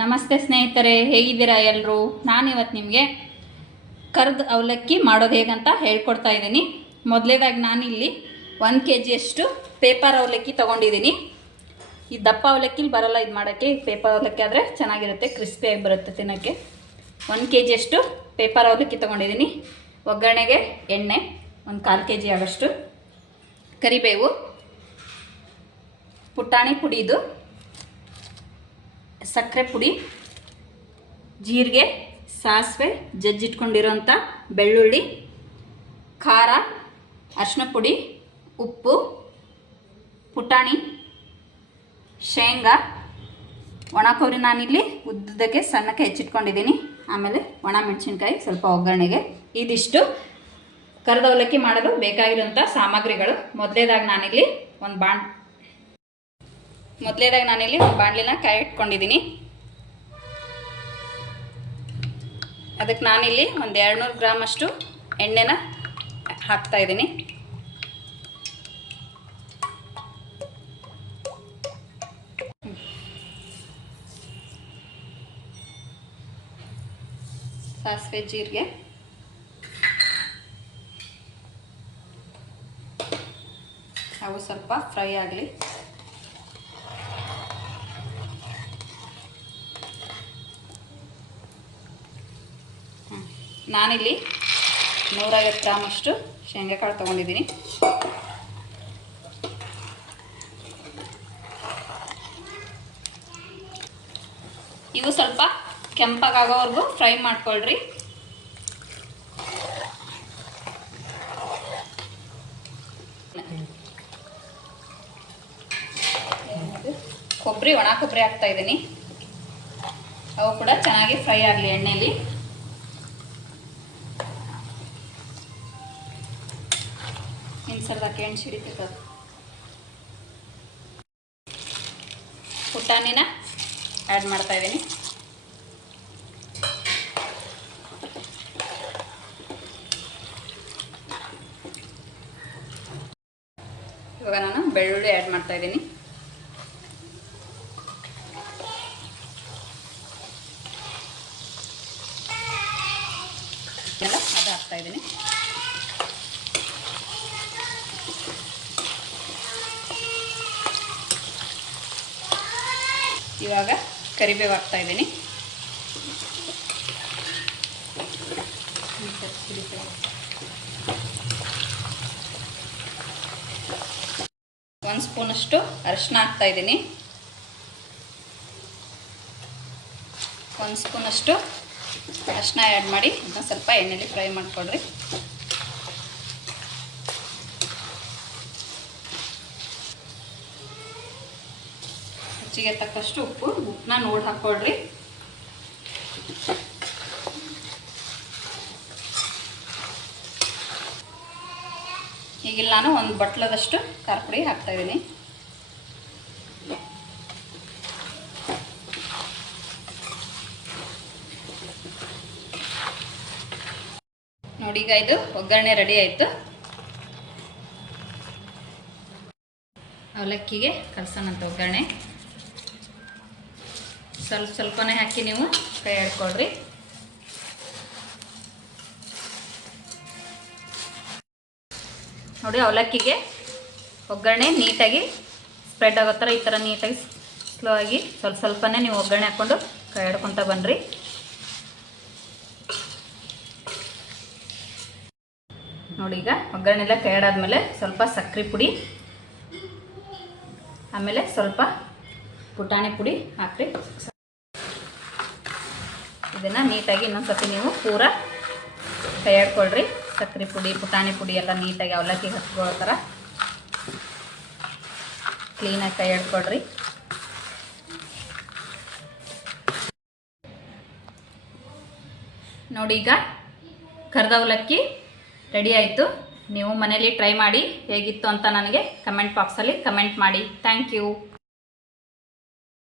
ನಮಸ್ತೆ ಸ್ನೇಹಿತರೆ, ಹೇಗಿದ್ದೀರಾ ಎಲ್ಲರೂ? ನಾನಿವತ್ತು ನಿಮಗೆ ಕರ್ದ ಅವಲಕ್ಕಿ ಮಾಡೋದು ಹೇಗಂತ ಹೇಳ್ಕೊಡ್ತಾ ಇದ್ದೀನಿ. ಮೊದಲೇದಾಗಿ ನಾನಿಲ್ಲಿ 1 kg ಪೇಪರ್ ಅವಲಕ್ಕಿ ತೊಗೊಂಡಿದ್ದೀನಿ. ಈ ದಪ್ಪ ಅವಲಕ್ಕಿ ಬರಲ್ಲ ಇದು ಮಾಡೋಕ್ಕೆ. ಪೇಪರ್ ಅವಲಕ್ಕಿ ಆದರೆ ಚೆನ್ನಾಗಿರುತ್ತೆ, ಕ್ರಿಸ್ಪಿಯಾಗಿ ಬರುತ್ತೆ ತಿನ್ನೋಕ್ಕೆ. 1 kg ಪೇಪರ್ ಅವಲಕ್ಕಿ ತೊಗೊಂಡಿದ್ದೀನಿ. ಒಗ್ಗರಣೆಗೆ ಎಣ್ಣೆ 1/4 kg ಆಗೋಷ್ಟು, ಕರಿಬೇವು, ಪುಟಾಣಿ ಪುಡಿದು, ಸಕ್ಕರೆ ಪುಡಿ, ಜೀರಿಗೆ, ಸಾಸಿವೆ, ಜಜ್ಜಿಟ್ಕೊಂಡಿರೋಂಥ ಬೆಳ್ಳುಳ್ಳಿ, ಖಾರ, ಅರಿಶಿನ ಪುಡಿ, ಉಪ್ಪು, ಪುಟಾಣಿ, ಶೇಂಗಾ, ಒಣ ಕೊಬ್ಬರಿ ನಾನಿಲ್ಲಿ ಉದ್ದಕ್ಕೆ ಸಣ್ಣಕ್ಕೆ ಹೆಚ್ಚಿಟ್ಕೊಂಡಿದ್ದೀನಿ. ಆಮೇಲೆ ಒಣ ಮೆಣಸಿನ್ಕಾಯಿ ಸ್ವಲ್ಪ ಒಗ್ಗರಣೆಗೆ. ಇದಿಷ್ಟು ಕರ್ದ ಅವಲಕ್ಕಿ ಮಾಡಲು ಬೇಕಾಗಿರೋಂಥ ಸಾಮಗ್ರಿಗಳು. ಮೊದಲೇದಾಗಿ ನಾನಿಲ್ಲಿ ಒಂದು ಬಾಣಲಿನ ಕಾಯಿ ಇಟ್ಕೊಂಡಿದ್ದೀನಿ. ಅದಕ್ಕೆ ನಾನಿಲ್ಲಿ ಒಂದು 200 ಗ್ರಾಮ್ ಅಷ್ಟು ಎಣ್ಣೆನ ಹಾಕ್ತಾ ಇದ್ದೀನಿ. ಸಾಸಿವೆ, ಜೀರಿಗೆ, ಅವು ಸ್ವಲ್ಪ ಫ್ರೈ ಆಗಲಿ. ನಾನಿಲ್ಲಿ 150 ಗ್ರಾಮ್ ಅಷ್ಟು ಶೇಂಗಾಕಾಳು ತೊಗೊಂಡಿದ್ದೀನಿ. ಇವು ಸ್ವಲ್ಪ ಕೆಂಪಗಾಗೋವರೆಗೂ ಫ್ರೈ ಮಾಡ್ಕೊಳ್ರಿ. ಒಣ ಕೊಬ್ಬರಿ ಹಾಕ್ತಾ ಇದ್ದೀನಿ. ಅವು ಕೂಡ ಚೆನ್ನಾಗಿ ಫ್ರೈ ಆಗಲಿ ಎಣ್ಣೆಯಲ್ಲಿ. ಇನ್ಸಲ್ದಾಕೆ ಎಣ್ಣೆ ಸಿಡಿತದ. ಪುಟಾಣಿನ ಆ್ಯಡ್ ಮಾಡ್ತಾ ಇದ್ದೀನಿ. ಇವಾಗ ನಾನು ಬೆಳ್ಳುಳ್ಳಿ ಆ್ಯಡ್ ಮಾಡ್ತಾ ಇದ್ದೀನಿ. ಎಲ್ಲ ಅದು ಹಾಕ್ತಾ ಇದ್ದೀನಿ. ಇವಾಗ ಕರಿಬೇವು ಹಾಕ್ತಾ ಇದ್ದೀನಿ. ಒಂದು ಸ್ಪೂನಷ್ಟು ಅರಿಶಿನ ಹಾಕ್ತಾ ಇದ್ದೀನಿ. 1 ಸ್ಪೂನಷ್ಟು ಅರಿಶಿನ ಆ್ಯಡ್ ಮಾಡಿ ಇದನ್ನ ಸ್ವಲ್ಪ ಎಣ್ಣೆಯಲ್ಲಿ ಫ್ರೈ ಮಾಡಿಕೊಡ್ರಿ. ರುಚಿಗೆ ತಕ್ಕಷ್ಟು ಉಪ್ಪನ್ನ ನೋಡಿ ಹಾಕ್ಕೊಳ್ರಿ. ಈಗಿಲ್ಲ ನಾನು 1 ಬಟ್ಲದಷ್ಟು ಖಾರ ಪುಡಿ ಹಾಕ್ತಾ ಇದ್ದೀನಿ. ನೋಡಿ, ಈಗ ಇದು ಒಗ್ಗರಣೆ ರೆಡಿ ಆಯಿತು. ಅವಲಕ್ಕಿಗೆ ಕಲಸೋಣಂತ ಒಗ್ಗರಣೆ ಸ್ವಲ್ಪನೇ ಹಾಕಿ ನೀವು ಕೈ ಆಡ್ಕೊಳ್ರಿ. ನೋಡಿ, ಅವಲಕ್ಕಿಗೆ ಒಗ್ಗರಣೆ ನೀಟಾಗಿ ಸ್ಪ್ರೆಡ್ ಆಗೋ ಥರ ಈ ಥರ ನೀಟಾಗಿ ಸ್ಲೋ ಆಗಿ ಸ್ವಲ್ಪನೇ ನೀವು ಒಗ್ಗರಣೆ ಹಾಕ್ಕೊಂಡು ಕೈ ಆಡ್ಕೊತ ಬನ್ನಿರಿ. ನೋಡಿ, ಈಗ ಒಗ್ಗರಣೆ ಎಲ್ಲ ಕೈ ಆಡಾದ್ಮೇಲೆ ಸ್ವಲ್ಪ ಸಕ್ಕರೆ ಪುಡಿ, ಆಮೇಲೆ ಸ್ವಲ್ಪ ಪುಟಾಣಿ ಪುಡಿ ಹಾಕ್ರಿ. ಇದನ್ನು ನೀಟಾಗಿ ಇನ್ನೊಂದ್ಸತಿ ನೀವು ಪೂರ ಕೈ ಆಡ್ಕೊಳ್ರಿ. ಸಕ್ಕರೆ ಪುಡಿ, ಪುಟಾಣಿ ಪುಡಿ ಎಲ್ಲ ನೀಟಾಗಿ ಅವಲಕ್ಕಿಗೆ ಹಚ್ಕೊಳ್ಳೋ ಥರ ಕ್ಲೀನಾಗಿ ಕೈ ಆಡ್ಕೊಳ್ರಿ. ನೋಡಿ, ಈಗ ಕರ್ದ ಅವಲಕ್ಕಿ ರೆಡಿ ಆಯಿತು. ನೀವು ಮನೇಲಿ ಟ್ರೈ ಮಾಡಿ ಹೇಗಿತ್ತು ಅಂತ ನನಗೆ ಕಮೆಂಟ್ ಬಾಕ್ಸಲ್ಲಿ ಕಮೆಂಟ್ ಮಾಡಿ. Thank you.